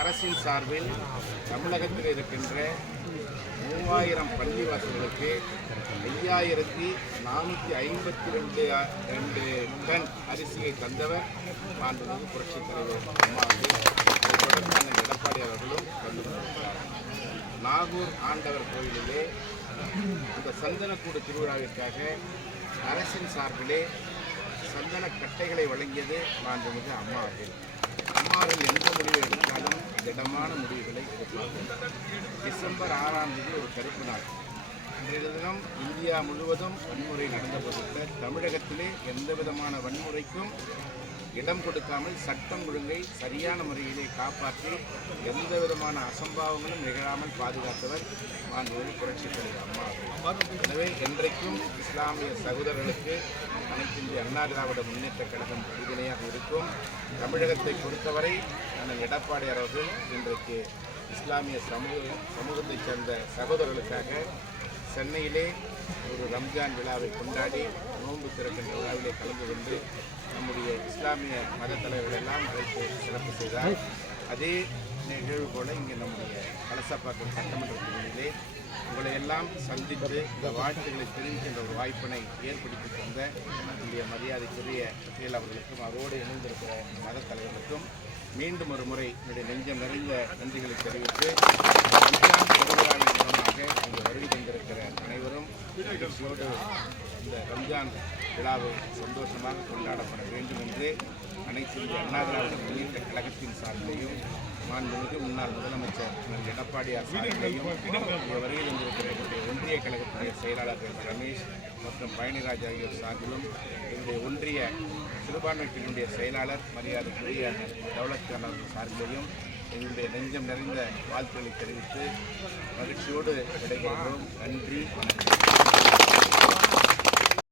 அரசின் சார்பில் தமிழகத்தில் இருக்கின்ற மூவாயிரம் பள்ளிவாசல்களுக்கு ஐயாயிரத்தி நானூற்றி ஐம்பத்தி ரெண்டு ரெண்டு டன் அரிசியை தந்தவர் மாண்புமிகு புரட்சித் தலைவர் அம்மா தொடர்ந்து எடப்பாடி அவர்களும் தந்து நாகூர் ஆண்டவர் கோயிலிலே அந்த சந்தனக்கூடு திருவிழாவிற்காக அரசின் சார்பிலே சந்தன கட்டைகளை வழங்கியது மாண்புமிகு அம்மா அவர்கள். அம்மாவில் எந்த முடிவை எடுத்தாலும் திடமான முடிவுகளை எடுப்பார்கள் டிசம்பர் ஆறாம் தேதி ஒரு கருப்பு நாள். இன்றைய தினம் இந்தியா முழுவதும் வன்முறை நடந்த தமிழகத்திலே எந்த விதமான வன்முறைக்கும் இடம் கொடுக்காமல் சட்டம் ஒழுங்கை சரியான முறையிலே காப்பாற்றி எந்த விதமான அசம்பாவங்களும் நிகழாமல் பாதுகாத்தவர் மாண்புமிகு புரட்சி தலைவர் அம்மா எனவே என்றைக்கும் இஸ்லாமிய சகோதரர்களுக்கு அனைத்து இந்திய அண்ணா திராவிட முன்னேற்ற கழகம் உறுதுணையாக இருக்கும் தமிழகத்தை பொறுத்தவரை அண்ணன் எடப்பாடியார் அவர்கள் இன்றைக்கு இஸ்லாமிய சமூக சமூகத்தைச் சேர்ந்த சகோதரர்களுக்காக சென்னையிலே ஒரு ரம்ஜான் விழாவை கொண்டாடி நோன்பு திறக்கின்ற விழாவிலே கலந்து கொண்டு நம்முடைய இஸ்லாமிய மத தலைவர்களெல்லாம் அழைத்து சிறப்பு செய்தார். அதே நிகழ்வு போல இங்கே நம்முடைய கலசப்பாக்கம் சட்டமன்ற தொகுதியிலே உங்களை எல்லாம் சந்தித்து இந்த வாழ்த்துக்களை தெரிவிக்கின்ற ஒரு வாய்ப்பினை ஏற்படுத்தி தந்த நம்முடைய மரியாதைக்குரிய பட்டியல் அவர்களுக்கும் அவரோடு இணைந்திருக்கிற மத தலைவர்களுக்கும் மீண்டும் ஒரு முறை என்னுடைய நெஞ்சம் நிறைந்த நன்றிகளை தெரிவித்து ரம்ஜான் பெருவிழாவின் மூலமாக இங்கு வருகை தந்திருக்கிற அனைவரும் மகிழ்ச்சியோடு இந்த ரம்ஜான் விழாவை சந்தோஷமாக கொண்டாடப்பட வேண்டும் என்று அனைத்து இந்திய அண்ணா திராவிட முன்னேற்ற கழகத்தின் சார்பிலையும் மாண்புமிகு முன்னாள் முதலமைச்சர் திரு எடப்பாடியார் சார்பிலையும் இங்கே வருகை தந்திருக்கிற என்னுடைய ஒன்றிய கழகத்துடைய செயலாளர்கள் ரமேஷ் மற்றும் பழனிராஜ் ஆகியோர் சார்பிலும் என்னுடைய ஒன்றிய சிறுபான்மை பிரிவினுடைய செயலாளர் மரியாதைக்குரிய தௌலத் அவர்கள் சார்பிலையும் எங்களுடைய நெஞ்சம் நிறைந்த வாழ்த்துக்களை தெரிவித்து மகிழ்ச்சியோடு விடைபெறுகிறோம். நன்றி வணக்கம்.